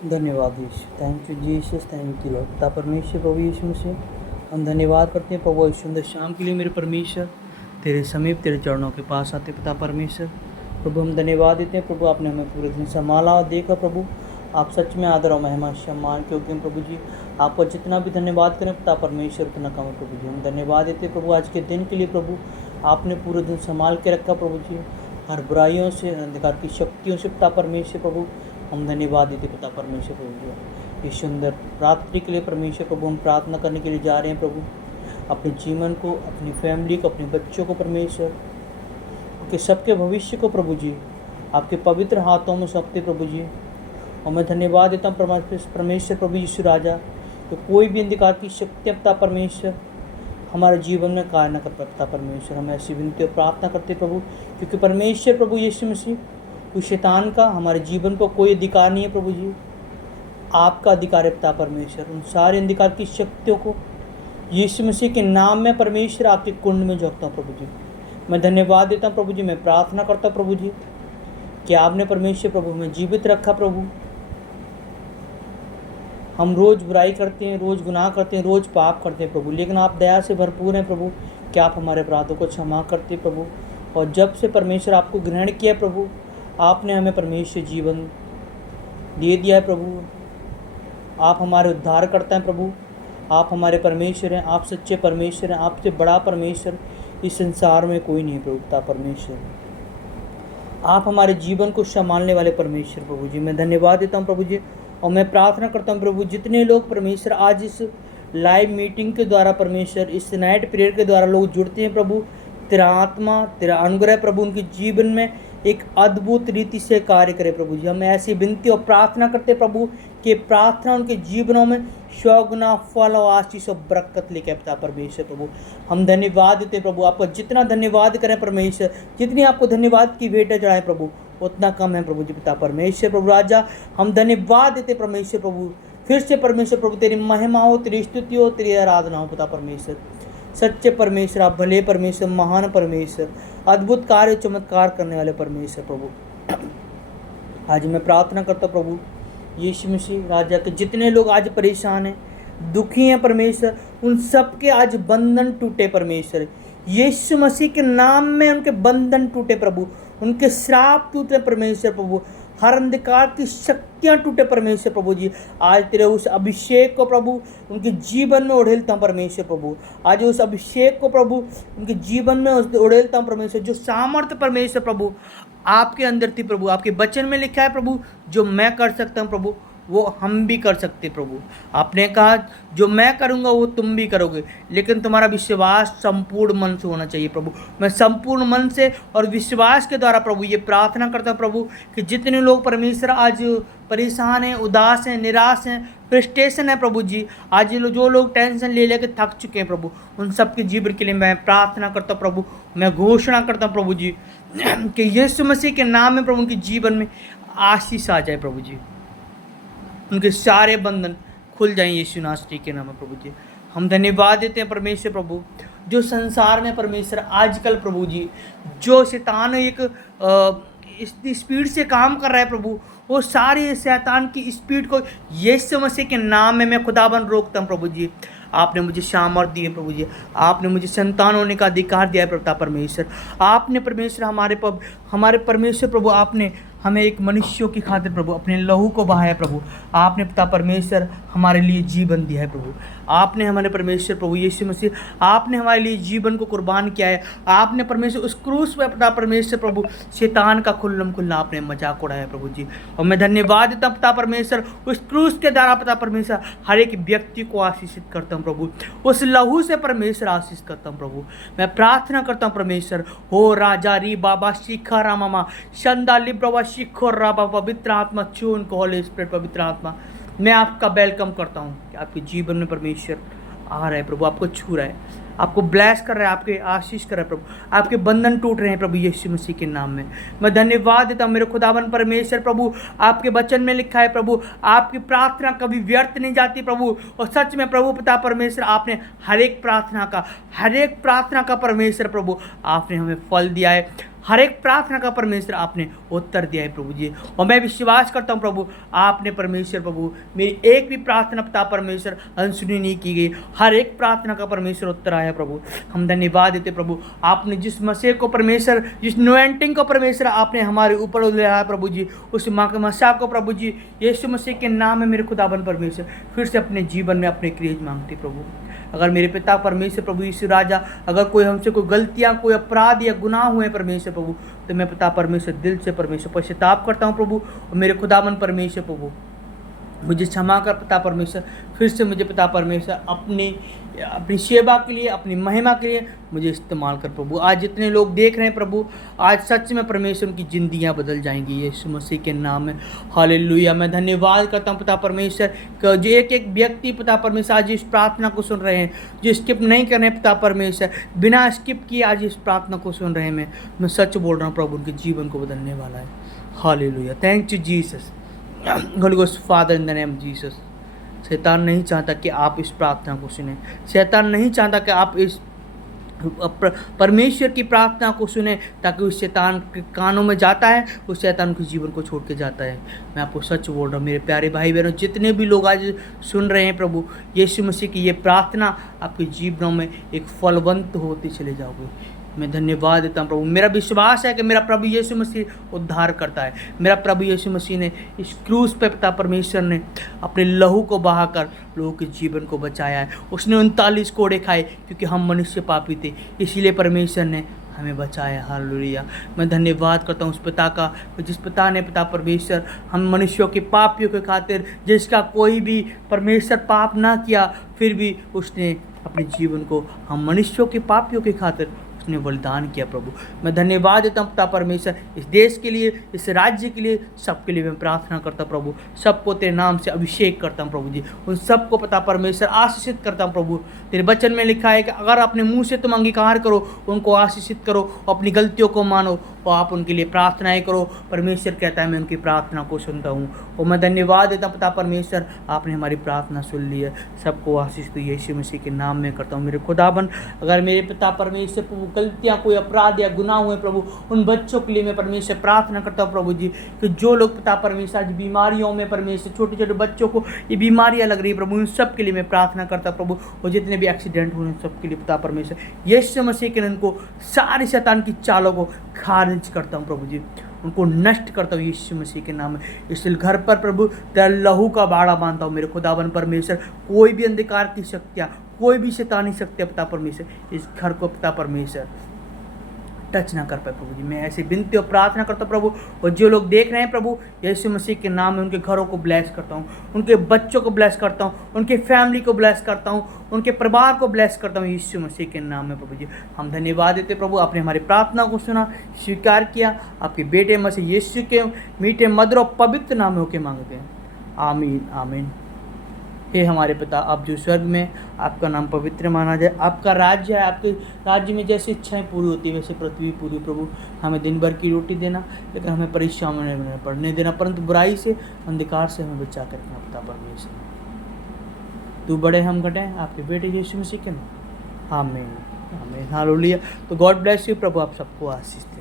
धन्यवाद Yeshu. Thank you Jesus, thank you Lord. पिता परमेश्वर प्रभु यीशु मसीह, हम धन्यवाद करते हैं प्रभु इस सुंदर शाम के लिए। मेरे परमेश्वर तेरे समीप तेरे चरणों के पास आते पिता परमेश्वर प्रभु, हम धन्यवाद देते हैं प्रभु, आपने हमें पूरे दिन संभाला और देखा प्रभु। आप सच में आदर और महिमा सम्मान क्योंकि हम प्रभु जी आपको जितना भी धन्यवाद करें पिता परमेश्वर उतना कम है प्रभु जी। हम धन्यवाद देते हैं प्रभु आज के दिन के लिए प्रभु, आपने पूरे दिन संभाल के रखा प्रभु जी, हर बुराइयों से अंधकार की शक्तियों से पिता परमेश्वर प्रभु हम धन्यवाद देते पिता परमेश्वर प्रभु जी। इस सुंदर रात्रि के लिए परमेश्वर प्रभु हम प्रार्थना करने के लिए जा रहे हैं प्रभु, अपने जीवन को, अपनी फैमिली को, अपने बच्चों को परमेश्वर के सबके भविष्य को प्रभु जी आपके पवित्र हाथों में सौंपते प्रभु जी। और मैं धन्यवाद देता हूँ परमेश्वर प्रभु यीशु राजा, तो कोई भी अंधकार की शक्ति पिता परमेश्वर हमारे जीवन में कार्य न कर पाता परमेश्वर। हम ऐसी विनती और प्रार्थना करते प्रभु, क्योंकि परमेश्वर प्रभु यीशु मसीह उस शैतान का हमारे जीवन पर कोई अधिकार नहीं है प्रभु जी, आपका अधिकार है पिता परमेश्वर। उन सारे अंधकार की शक्तियों को यीशु मसीह के नाम में परमेश्वर आपके कुंड में झोंकता हूँ प्रभु जी। मैं धन्यवाद देता हूँ प्रभु जी, मैं प्रार्थना करता हूँ प्रभु जी कि आपने परमेश्वर प्रभु हमें जीवित रखा प्रभु। हम रोज़ बुराई करते हैं, रोज़ गुनाह करते हैं, रोज़ पाप करते हैं प्रभु, लेकिन आप दया से भरपूर हैं प्रभु कि आप हमारे अपराधों को क्षमा करते प्रभु। और जब से परमेश्वर आपको ग्रहण किया प्रभु, आपने हमें परमेश्वर जीवन दे दिया है प्रभु। आप हमारे उद्धार करते हैं प्रभु, आप हमारे परमेश्वर हैं, आप सच्चे परमेश्वर हैं। आपसे बड़ा परमेश्वर इस संसार में कोई नहीं प्रभु पिता परमेश्वर। आप हमारे जीवन को संभालने वाले परमेश्वर प्रभु जी। मैं धन्यवाद देता हूँ प्रभु जी, और मैं प्रार्थना करता हूँ प्रभु जितने लोग परमेश्वर आज इस लाइव मीटिंग के द्वारा परमेश्वर इस नाइट प्रेयर के द्वारा लोग जुड़ते हैं प्रभु, तेरा आत्मा तेरा अनुग्रह प्रभु उनके जीवन में एक अद्भुत रीति से कार्य करे प्रभु जी। हम ऐसी विनती और प्रार्थना करते प्रभु कि प्रार्थना उनके जीवनों में सौगुना फल और आशीष और बरकत लेके पिता परमेश्वर प्रभु। हम धन्यवाद देते प्रभु, आपका जितना धन्यवाद करें परमेश्वर, जितनी आपको धन्यवाद की भेंट चढ़ाएं प्रभु उतना कम है प्रभु जी पिता परमेश्वर प्रभु राजा। हम धन्यवाद देते परमेश्वर प्रभु, फिर से परमेश्वर प्रभु तेरी महिमा हो, तेरी स्तुति हो, तेरी आराधना हो पिता परमेश्वर। सच्चे परमेश्वर आप भले परमेश्वर, महान परमेश्वर, अद्भुत कार्य चमत्कार करने वाले परमेश्वर प्रभु। आज मैं प्रार्थना करता प्रभु यीशु मसीह राजा के जितने लोग आज परेशान हैं, दुखी हैं परमेश्वर, उन सब के आज बंधन टूटे परमेश्वर। यीशु मसीह के नाम में उनके बंधन टूटे प्रभु, उनके श्राप टूटे परमेश्वर प्रभु, हर अंधकार की शक्तियाँ टूटे परमेश्वर प्रभु जी। आज तेरे उस अभिषेक को प्रभु उनके जीवन में उड़ेलता हूँ परमेश्वर प्रभु। आज उस अभिषेक को प्रभु उनके जीवन में उड़ेलता हूँ परमेश्वर। जो सामर्थ्य परमेश्वर प्रभु आपके अंदर थी प्रभु, आपके वचन में लिखा है प्रभु, जो मैं कर सकता हूँ प्रभु वो हम भी कर सकते प्रभु। आपने कहा जो मैं करूँगा वो तुम भी करोगे, लेकिन तुम्हारा विश्वास संपूर्ण मन से होना चाहिए प्रभु। मैं संपूर्ण मन से और विश्वास के द्वारा प्रभु ये प्रार्थना करता हूँ प्रभु कि जितने लोग परमेश्वर आज परेशान हैं, उदास हैं, निराश हैं, फ्रस्ट्रेशन है प्रभु जी, आज जो लोग टेंशन ले लेकर थक चुके हैं प्रभु, उन सबके जीवन के लिए मैं प्रार्थना करता हूँ प्रभु। मैं घोषणा करता हूँ प्रभु जी कि यीशु मसीह के नाम में प्रभु उनके जीवन में आशीष आ जाए प्रभु जी, उनके सारे बंधन खुल जाएं यीशु नासरी के नाम में प्रभु जी। हम धन्यवाद देते हैं परमेश्वर प्रभु, जो संसार में परमेश्वर आजकल प्रभु जी जो शैतान एक इतनी स्पीड से काम कर रहा है प्रभु, वो सारी शैतान की स्पीड को यीशु मसीह के नाम में मैं खुदाबंद रोकता हूँ प्रभु जी। आपने मुझे सामर्थ दी है प्रभु जी, आपने मुझे संतान होने का अधिकार दिया है पिता परमेश्वर। आपने परमेश्वर हमारे परमेश्वर प्रभु आपने हमें एक मनुष्यों की खातिर प्रभु अपने लहू को बहाया प्रभु। आपने पिता परमेश्वर हमारे लिए जीवन दिया है प्रभु। आपने हमारे परमेश्वर प्रभु यीशु मसीह आपने हमारे लिए जीवन को कुर्बान किया है। आपने परमेश्वर उस क्रूस पे पिता परमेश्वर प्रभु शैतान का खुल्लम खुल्ला आपने मजाक उड़ाया प्रभु जी। और मैं धन्यवाद देता पिता परमेश्वर उस क्रूस के द्वारा पिता परमेश्वर हर एक व्यक्ति को आशीषित करता हूँ प्रभु, उस लहू से परमेश्वर आशीष करता हूँ प्रभु। मैं प्रार्थना करता हूँ परमेश्वर हो राजा री बाबा शिखा रामा शंदा लिब्रवा शिखो राबा पवित्र आत्मा चून को होली स्पिरिट पवित्र आत्मा मैं आपका वेलकम करता हूँ कि आपके जीवन में परमेश्वर आ रहा है प्रभु, आपको छू रहा है, आपको ब्लेस कर रहा है, आपके आशीष कर रहा है प्रभु, आपके बंधन टूट रहे हैं प्रभु यीशु मसीह के नाम में। मैं धन्यवाद देता हूँ मेरे खुदावन परमेश्वर प्रभु, आपके वचन में लिखा है प्रभु आपकी प्रार्थना कभी व्यर्थ नहीं जाती प्रभु। और सच में प्रभु पिता परमेश्वर आपने हर एक प्रार्थना का परमेश्वर प्रभु आपने हमें फल दिया है। हर एक प्रार्थना का परमेश्वर आपने उत्तर दिया है प्रभु जी। और मैं विश्वास करता हूँ प्रभु, आपने परमेश्वर प्रभु मेरी एक भी प्रार्थना पिता परमेश्वर अनसुनी नहीं की गई, हर एक प्रार्थना का परमेश्वर उत्तर आया प्रभु। हम धन्यवाद देते प्रभु, आपने जिस मसीह को परमेश्वर, जिस नोएंटिंग को परमेश्वर आपने हमारे ऊपर लिया प्रभु जी, उस मसीह को प्रभु जी यीशु मसीह के नाम में मेरे खुदाबंद परमेश्वर फिर से अपने जीवन में अपने क्रिया मांगते प्रभु। अगर मेरे पिता परमेश्वर प्रभु यीशु राजा, अगर कोई हमसे कोई गलतियां, कोई अपराध या गुनाह हुए परमेश्वर प्रभु, तो मैं पिता परमेश्वर दिल से परमेश्वर पश्चाताप करता हूँ प्रभु। और मेरे खुदाबंद परमेश्वर प्रभु मुझे क्षमा कर पिता परमेश्वर, फिर से मुझे पिता परमेश्वर अपनी सेवा के लिए, अपनी महिमा के लिए मुझे इस्तेमाल कर प्रभु। आज जितने लोग देख रहे हैं प्रभु, आज सच में परमेश्वर की जिंदगियां बदल जाएंगी यीशु मसीह के नाम में। हालेलुया। मैं धन्यवाद करता हूं पिता परमेश्वर कि जो एक एक व्यक्ति पिता परमेश्वर आज इस प्रार्थना को सुन रहे हैं, जो स्किप नहीं कर रहे हैं पिता परमेश्वर, बिना स्किप किए आज इस प्रार्थना को सुन रहे हैं, मैं सच बोल रहा हूँ प्रभु, उनके जीवन को बदलने वाला है। Hallelujah. Thank you Jesus. Holi ghost father in the name of Jesus. शैतान नहीं चाहता कि आप इस प्रार्थना को सुने, शैतान नहीं चाहता कि आप इस परमेश्वर की प्रार्थना को सुने, ताकि उस शैतान के कानों में जाता है, उस शैतान के जीवन को छोड़ के जाता है। मैं आपको सच बोल रहा हूँ मेरे प्यारे भाई बहनों, जितने भी लोग आज सुन रहे हैं प्रभु, यीशु मसीह की ये प्रार्थना आपके जीवनों में एक फलवंत होती चले जाओगे। मैं धन्यवाद देता हूँ प्रभु। मेरा विश्वास है कि मेरा प्रभु यीशु मसीह उद्धार करता है। मेरा प्रभु यीशु मसीह ने इस क्रूस पे पिता परमेश्वर ने अपने लहू को बहाकर लोगों के जीवन को बचाया है। उसने 39 कोड़े खाए क्योंकि हम मनुष्य पापी थे, इसीलिए परमेश्वर ने हमें बचाया। हालेलुया। मैं धन्यवाद करता हूँ उस पिता का, जिस पिता ने पिता परमेश्वर हम मनुष्यों के पापियों के खातिर, जिसका कोई भी परमेश्वर पाप ना किया, फिर भी उसने अपने जीवन को हम मनुष्यों के पापियों के खातिर ने बलिदान किया प्रभु। मैं धन्यवाद देता हूँ पिता परमेश्वर इस देश के लिए, इस राज्य के लिए, सबके लिए मैं प्रार्थना करता हूँ प्रभु। सबको तेरे नाम से अभिषेक करता हूँ प्रभु जी। उन सबको पिता परमेश्वर आशीषित करता हूँ प्रभु। तेरे वचन में लिखा है कि अगर अपने मुंह से तुम अंगीकार करो, उनको आशीषित करो, अपनी गलतियों को मानो और आप उनके लिए प्रार्थनाएं करो। परमेश्वर कहता है मैं उनकी प्रार्थना को सुनता हूँ। और मैं धन्यवाद देता हूँ पिता परमेश्वर, आपने हमारी प्रार्थना सुन ली है। सबको आशीष तो यीशु मसीह के नाम में करता हूँ। मेरे खुदाबंद, अगर मेरे पिता परमेश्वर प्रभु गलतियाँ, कोई अपराध या गुनाह हुए प्रभु, उन बच्चों के लिए मैं परमेश्वर प्रार्थना करता हूँ प्रभु जी, कि जो लोग पिता परमेश्वर आज बीमारियों में परमेश्वर, छोटे छोटे बच्चों को ये बीमारियाँ लग रही है प्रभु, उन सब के लिए मैं प्रार्थना करता हूँ प्रभु। और जितने भी एक्सीडेंट हुए उन सब के लिए पिता परमेश्वर यीशु मसीह के नाम को सारी शैतान की चालों को खारिज करता हूँ प्रभु जी, उनको नष्ट करता हूँ यीशु मसीह के नाम में। इसलिए घर पर प्रभु तेरा लहू का बाड़ा बांधता हूँ मेरे खुदावन परमेश्वर। कोई भी अंधकार की शक्तियाँ, कोई भी शैतानी शक्तियाँ पिता परमेश्वर इस घर को पिता परमेश्वर टच ना कर पाए प्रभु जी। मैं ऐसी विनती और प्रार्थना करता हूँ प्रभु। और जो लोग देख रहे हैं प्रभु, यीशु मसीह के नाम में उनके घरों को ब्लेस करता हूँ, उनके बच्चों को ब्लेस करता हूँ, उनके फैमिली को ब्लेस करता हूँ, उनके परिवार को ब्लेस करता हूँ यीशु मसीह के नाम में प्रभु जी। हम धन्यवाद देते प्रभु, आपने हमारी प्रार्थना को सुना, स्वीकार किया। आपके बेटे मसीह यीशु के मीठे मधुर और पवित्र नाम में होकर मांगते हैं, आमीन आमीन। हे हमारे पिता, आप जो स्वर्ग में, आपका नाम पवित्र माना जाए, आपका राज्य है, आपके राज्य में जैसी इच्छाएं पूरी होती है वैसे पृथ्वी पूरी प्रभु। हमें दिन भर की रोटी देना, लेकिन हमें परीक्षा में पढ़ने देना, परंतु बुराई से, अंधकार से हमें बचा कर रखना पिता परमेश्वर। तू बड़े हम घटे, आपके बेटे यीशु मसीह के नाम, आमीन आमीन। हालेलुया। तो गॉड ब्लेस यू प्रभु, आप सबको आशीष दे।